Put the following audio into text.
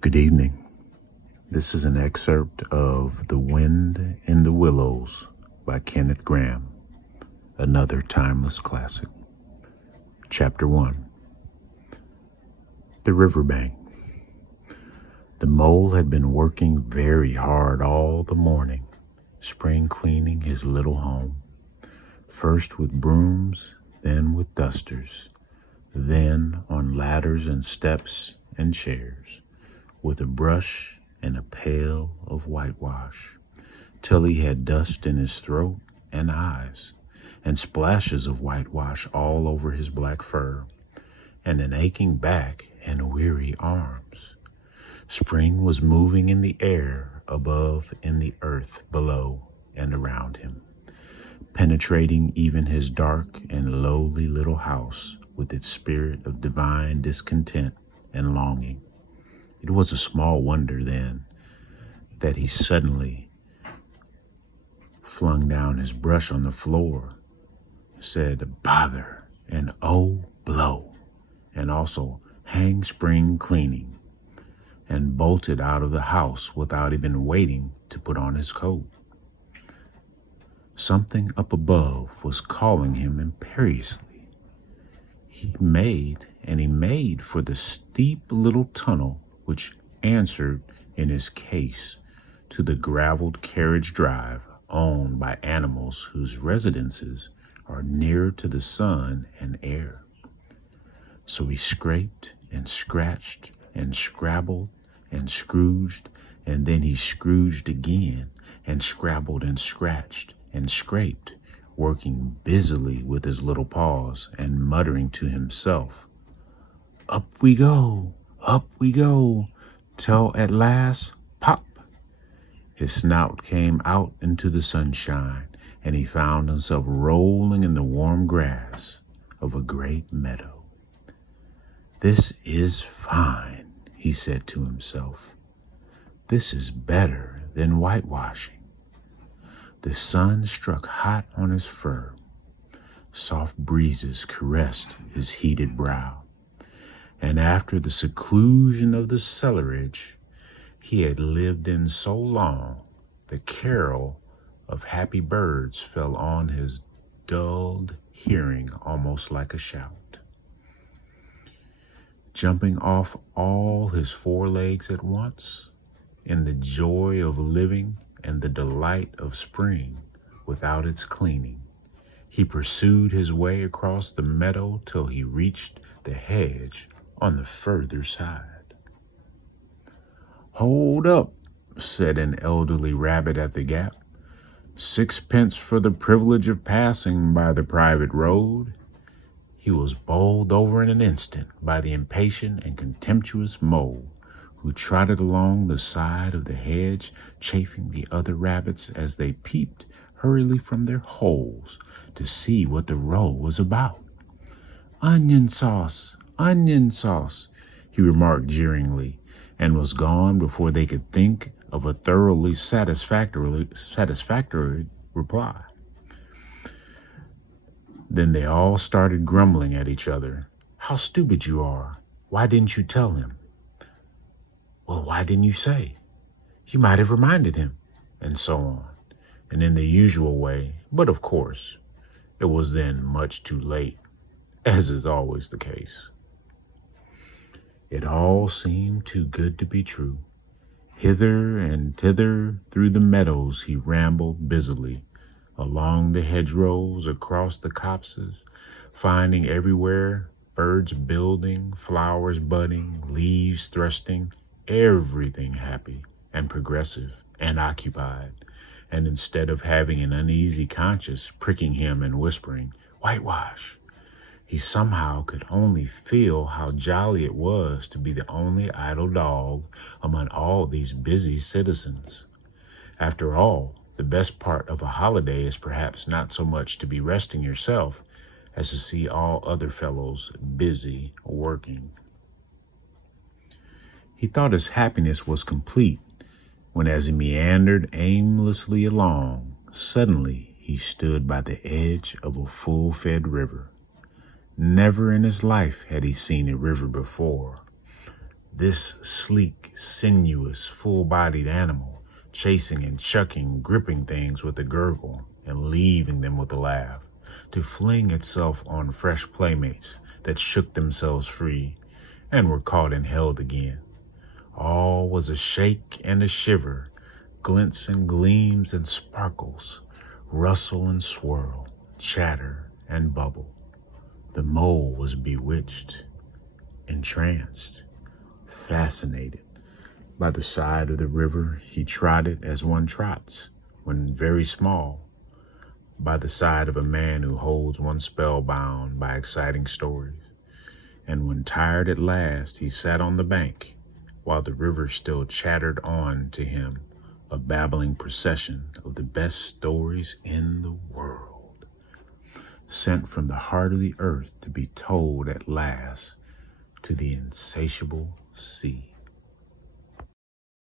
Good evening. This is an excerpt of The Wind in the Willows by Kenneth Grahame, another timeless classic. Chapter 1. The Riverbank. The mole had been working very hard all the morning, spring cleaning his little home, first with brooms, then with dusters, then on ladders and steps and chairs, with a brush and a pail of whitewash, till he had dust in his throat and eyes, and splashes of whitewash all over his black fur, and an aching back and weary arms. Spring was moving in the air above, in the earth below and around him, penetrating even his dark and lowly little house with its spirit of divine discontent and longing. It was a small wonder, then, that he suddenly flung down his brush on the floor, said, "Bother," and "Oh, blow," and also "Hang spring cleaning," and bolted out of the house without even waiting to put on his coat. Something up above was calling him imperiously. He made for the steep little tunnel which answered in his case to the graveled carriage drive owned by animals whose residences are nearer to the sun and air. So he scraped and scratched and scrabbled and scrooged, and then he scrooged again and scrabbled and scratched and scraped, working busily with his little paws and muttering to himself, up we go, till at last, pop, his snout came out into the sunshine, and he found himself rolling in the warm grass of a great meadow. "This is fine," he said to himself. "This is better than whitewashing." The sun struck hot on his fur. Soft breezes caressed his heated brow. And after the seclusion of the cellarage he had lived in so long, the carol of happy birds fell on his dulled hearing almost like a shout. Jumping off all his four legs at once, in the joy of living and the delight of spring without its cleaning, he pursued his way across the meadow till he reached the hedge on the further side. "Hold up," said an elderly rabbit at the gap. "Sixpence for the privilege of passing by the private road." He was bowled over in an instant by the impatient and contemptuous mole, who trotted along the side of the hedge, chaffing the other rabbits as they peeped hurriedly from their holes to see what the row was about. "Onion sauce, he remarked jeeringly, and was gone before they could think of a thoroughly satisfactory reply. Then they all started grumbling at each other. "How stupid you are! Why didn't you tell him?" "Well, why didn't you say? You might have reminded him," and so on, and in the usual way, but of course, it was then much too late, as is always the case. It all seemed too good to be true. Hither and thither through the meadows he rambled busily, along the hedgerows, across the copses, finding everywhere birds building, flowers budding, leaves thrusting, everything happy and progressive and occupied, and instead of having an uneasy conscience pricking him and whispering, "Whitewash," he somehow could only feel how jolly it was to be the only idle dog among all these busy citizens. After all, the best part of a holiday is perhaps not so much to be resting yourself as to see all other fellows busy working. He thought his happiness was complete when, as he meandered aimlessly along, suddenly he stood by the edge of a full-fed river. Never in his life had he seen a river before. This sleek, sinuous, full-bodied animal, chasing and chucking, gripping things with a gurgle and leaving them with a laugh, to fling itself on fresh playmates that shook themselves free and were caught and held again. All was a shake and a shiver, glints and gleams and sparkles, rustle and swirl, chatter and bubble. The mole was bewitched, entranced, fascinated. By the side of the river he trotted as one trots, when very small, by the side of a man who holds one spellbound by exciting stories. And when tired at last, he sat on the bank, while the river still chattered on to him, a babbling procession of the best stories in the world, sent from the heart of the earth to be told at last to the insatiable sea.